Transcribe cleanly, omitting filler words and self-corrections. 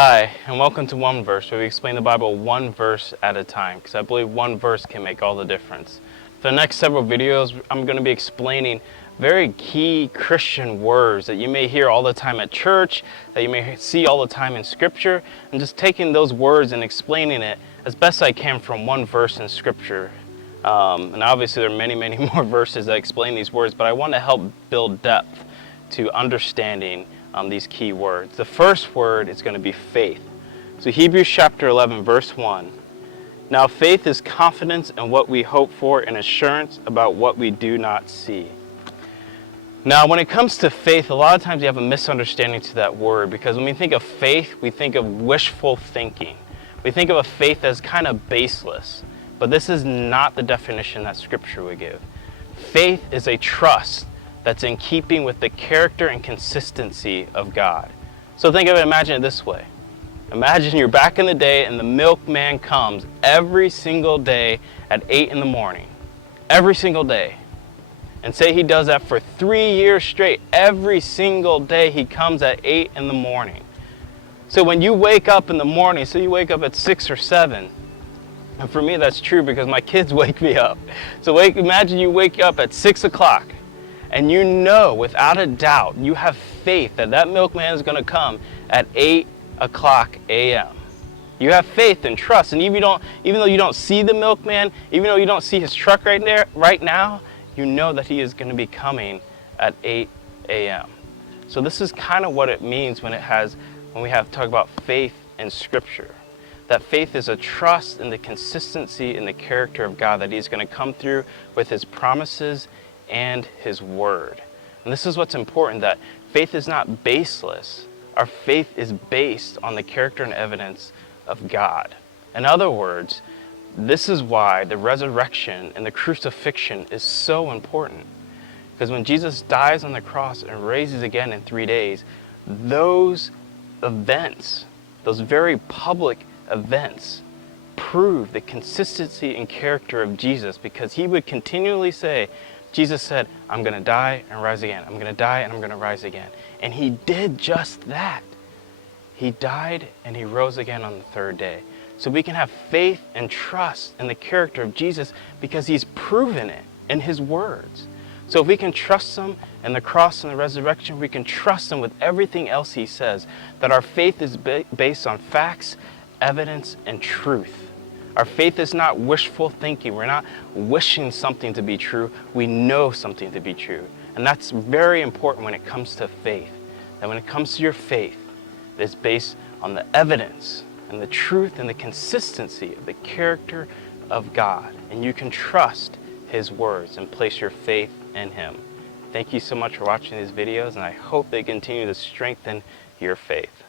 Hi, and welcome to One Verse, where we explain the Bible one verse at a time, because I believe one verse can make all the difference. For the next several videos, I'm going to be explaining very key Christian words that you may hear all the time at church, that you may see all the time in Scripture, and just taking those words and explaining it as best I can from one verse in Scripture. And obviously there are many more verses that explain these words, but I want to help build depth to understanding these key words. The first word is going to be faith. So Hebrews chapter 11 verse 1. Now faith is confidence in what we hope for and assurance about what we do not see. Now when it comes to faith, a lot of times you have a misunderstanding to that word, because when we think of faith, we think of wishful thinking. We think of a faith as kind of baseless, but this is not the definition that Scripture would give. Faith is a trust that's in keeping with the character and consistency of God. So think of it, imagine it this way. Imagine you're back in the day and the milkman comes every single day at 8 in the morning. Every single day. And say he does that for 3 years straight. Every single day he comes at 8 in the morning. So when you wake up in the morning, so you wake up at 6 or 7, and for me that's true because my kids wake me up. So imagine you wake up at 6 o'clock. And you know, without a doubt, you have faith that that milkman is going to come at 8 o'clock a.m. You have faith and trust, and even though you don't see the milkman, even though you don't see his truck right now, you know that he is going to be coming at 8 a.m. So this is kind of what it means when we have talk about faith in Scripture. That faith is a trust in the consistency in the character of God, that He's going to come through with His promises and His word. And this is what's important, that faith is not baseless. Our faith is based on the character and evidence of God. In other words, this is why the resurrection and the crucifixion is so important. Because when Jesus dies on the cross and raises again in 3 days, those events, those very public events, prove the consistency and character of Jesus, because He would continually say, Jesus said, I'm going to die and rise again. I'm going to die and I'm going to rise again. And He did just that. He died and He rose again on the third day. So we can have faith and trust in the character of Jesus because He's proven it in His words. So if we can trust Him in the cross and the resurrection, we can trust Him with everything else He says. That our faith is based on facts, evidence, and truth. Our faith is not wishful thinking. We're not wishing something to be true. We know something to be true. And that's very important when it comes to faith. That when it comes to your faith, it's based on the evidence and the truth and the consistency of the character of God. And you can trust His words and place your faith in Him. Thank you so much for watching these videos, and I hope they continue to strengthen your faith.